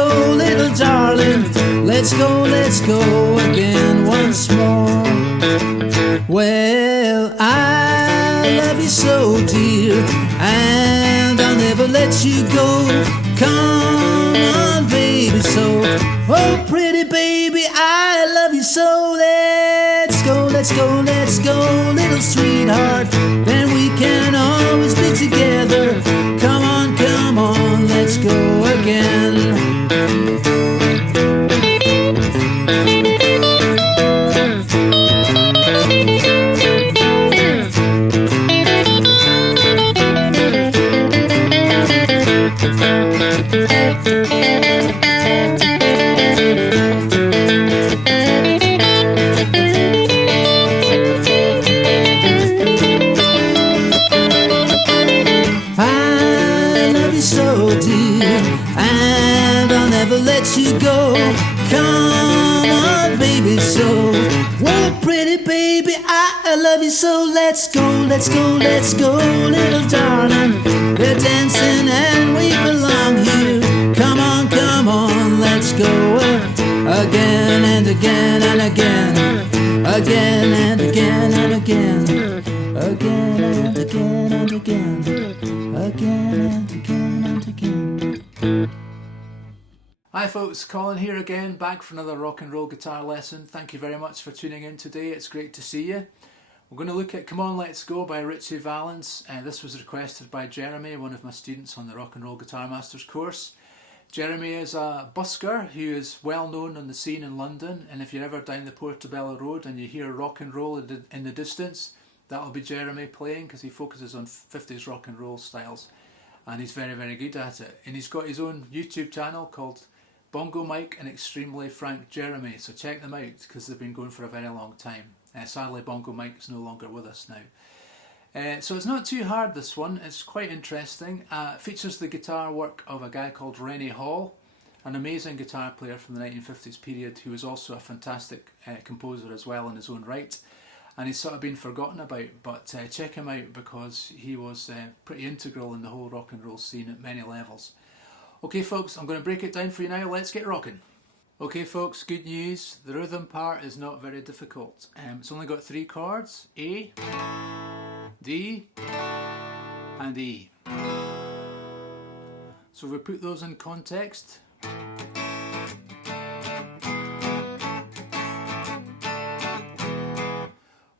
go, little darling. Let's go again once more. Well, I love you so, dear, and I'll never let you go. Come on, baby, so, oh, pretty baby, I love you so. Let's go, little sweetheart. Then we can always be together. Come on, let's go again. Let you go. Come on, baby, so, whoa, pretty baby, I love you so. Let's go, little darling. They're dancing and we belong here. Come on, let's go again and again and again, again and again and again, again and again and again, again and again and again. Hi folks, Colin here again, back for another rock and roll guitar lesson. Thank you very much for tuning in today, it's great to see you. We're going to look at Come On Let's Go by Ritchie Valens. This was requested by Jeremy, one of my students on the Rock and Roll Guitar Masters course. Jeremy is a busker who is well known on the scene in London, and if you're ever down the Portobello Road and you hear rock and roll in the distance, that'll be Jeremy playing, because he focuses on 50s rock and roll styles, and he's very, very good at it. And he's got his own YouTube channel called Bongo Mike and Extremely Frank Jeremy, so check them out because they've been going for a very long time. Sadly, Bongo Mike is no longer with us now. So it's not too hard, this one, it's quite interesting. It features the guitar work of a guy called Rene Hall, an amazing guitar player from the 1950s period who was also a fantastic composer as well in his own right. And he's sort of been forgotten about, but check him out because he was pretty integral in the whole rock and roll scene at many levels. Okay folks, I'm going to break it down for you now, let's get rocking. Okay folks, good news, the rhythm part is not very difficult. It's only got 3 chords, A, D and E. So if we put those in context,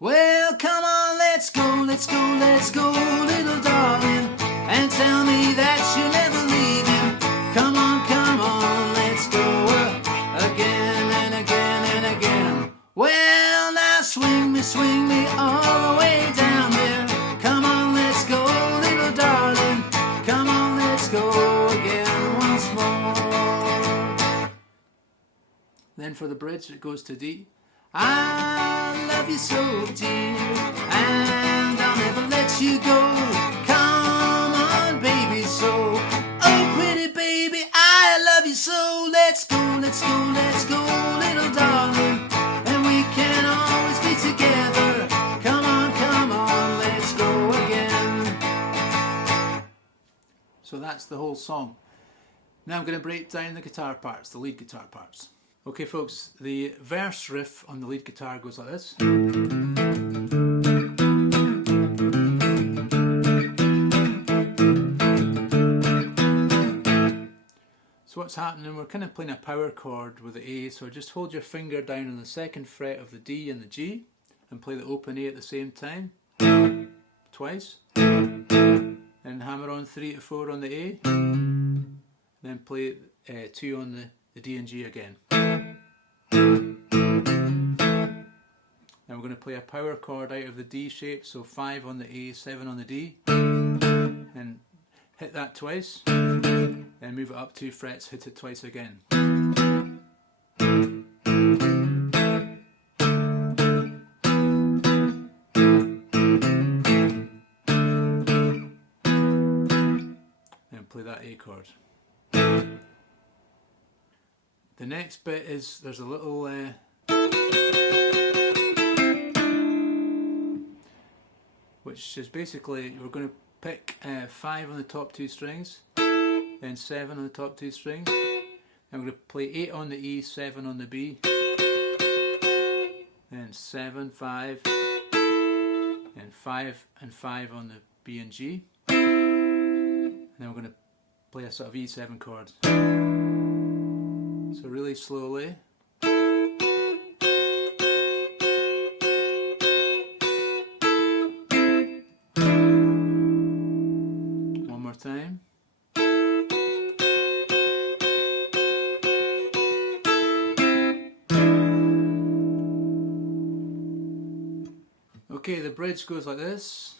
well, come on, let's go, little darling, and tell me that you'll never leave him. Come on, let's go again and again and again. Well, now swing me all the way down there. Come on, let's go, little darling. Come on, let's go again once more. Then for the bridge it goes to D. I love you so, dear, and I'll never let you go. Come on, baby, so, oh, pretty baby, I love you so. Let's go, little darling, and we can always be together. Come on, let's go again. So that's the whole song. Now I'm going to break down the guitar parts, the lead guitar parts. Okay folks, the verse riff on the lead guitar goes like this. So what's happening, we're kind of playing a power chord with the A, so just hold your finger down on the 2nd fret of the D and the G and play the open A at the same time, twice, and hammer on 3 to 4 on the A, then play 2 on the D and G again. Then we're going to play a power chord out of the D shape, so 5 on the A, 7 on the D, and hit that twice, then move it up 2 frets, hit it twice again. Then play that A chord. The next bit is, there's a little which is basically, we're going to pick 5 on the top 2 strings, then 7 on the top 2 strings, I'm going to play 8 on the E, 7 on the B, then 7, 5, and 5 and 5 on the B and G. And then we're going to play a sort of E7 chord. So really slowly. One more time. Okay, the bridge goes like this.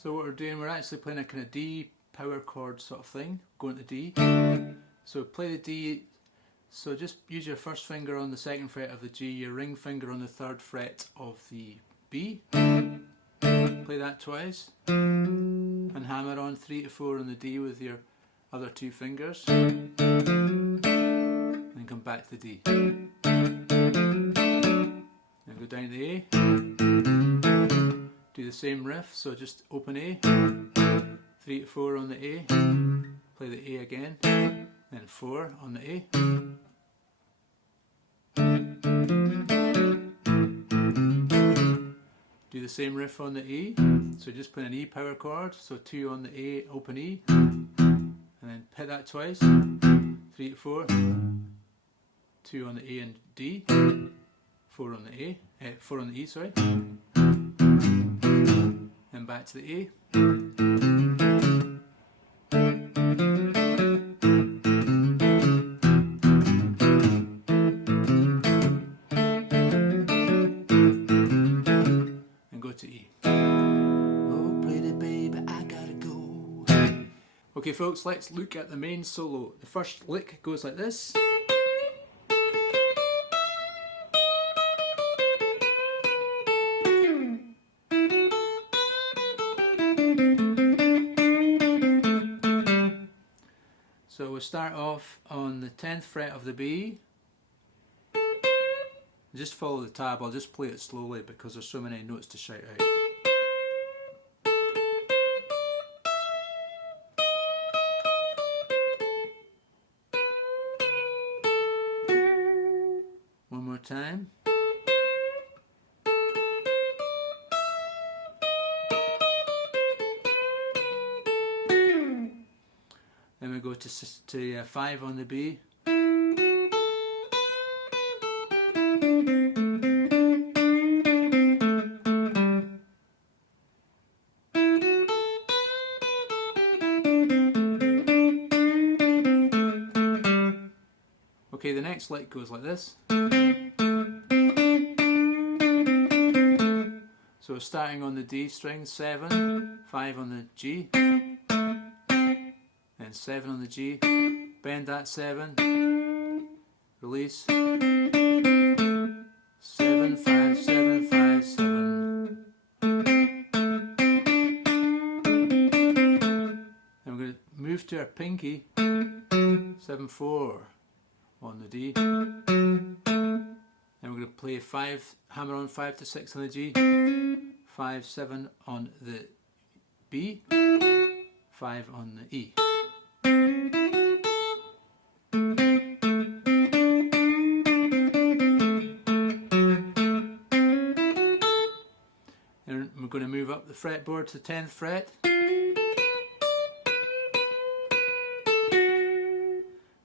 So what we're doing, we're actually playing a kind of D power chord sort of thing, going to D. So play the D, so just use your first finger on the 2nd fret of the G, your ring finger on the 3rd fret of the B. Play that twice. And hammer on 3 to 4 on the D with your other 2 fingers. Then come back to the D. Then go down to the A. Do the same riff, so just open A, 3 to 4 on the A, play the A again, then 4 on the A. Do the same riff on the E, so just play an E power chord, so 2 on the A, open E, and then hit that twice, 3 to 4, 2 on the A and D, 4 on the A, 4 on the E, sorry. And back to the A. And go to E. Oh, pretty baby, I gotta go. Okay folks, let's look at the main solo. The first lick goes like this. So we'll start off on the 10th fret of the B. Just follow the tab, I'll just play it slowly because there's so many notes to shout out. One more time. Then we go to 5 on the B. Okay, the next lick goes like this. So starting on the D string, 7, 5 on the G. And 7 on the G, bend that 7, release, 7, 5, 7, 5, 7. Then we're going to move to our pinky, 7, 4 on the D. Then we're going to play 5, hammer on 5 to 6 on the G, 5, 7 on the B, 5 on the E. And we're going to move up the fretboard to 10th fret.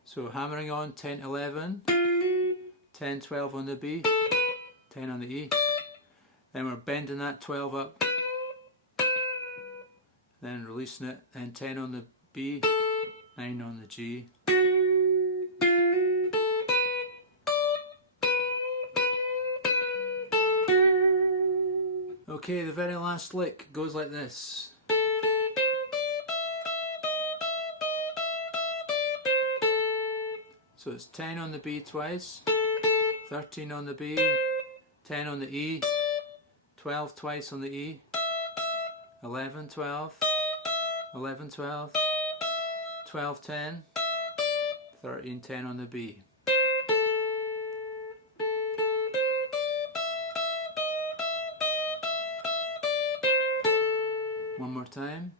So hammering on 10, 11, 10, 12 on the B, 10 on the E. Then we're bending that 12 up, then releasing it, then 10 on the B, 9 on the G. Okay, the very last lick goes like this. So it's 10 on the B twice, 13 on the B, 10 on the E, 12 twice on the E, 11, 12, 11, 12, 12, 10, 13, 10 on the B. One more time.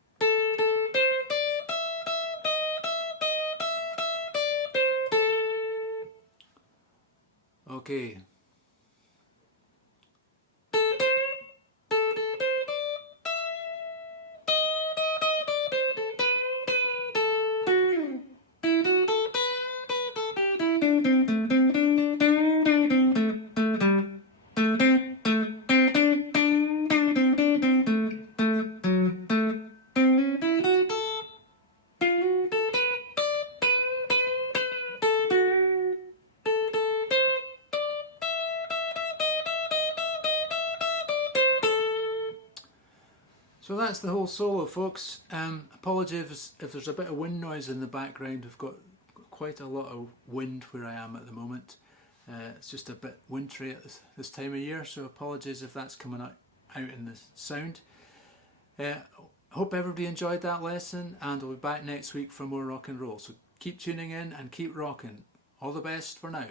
Okay. So that's the whole solo, folks. Apologies if there's a bit of wind noise in the background. We've got quite a lot of wind where I am at the moment. It's just a bit wintry at this time of year, so apologies if that's coming out in the sound. Hope everybody enjoyed that lesson, and I'll be back next week for more rock and roll. So keep tuning in and keep rocking. All the best for now.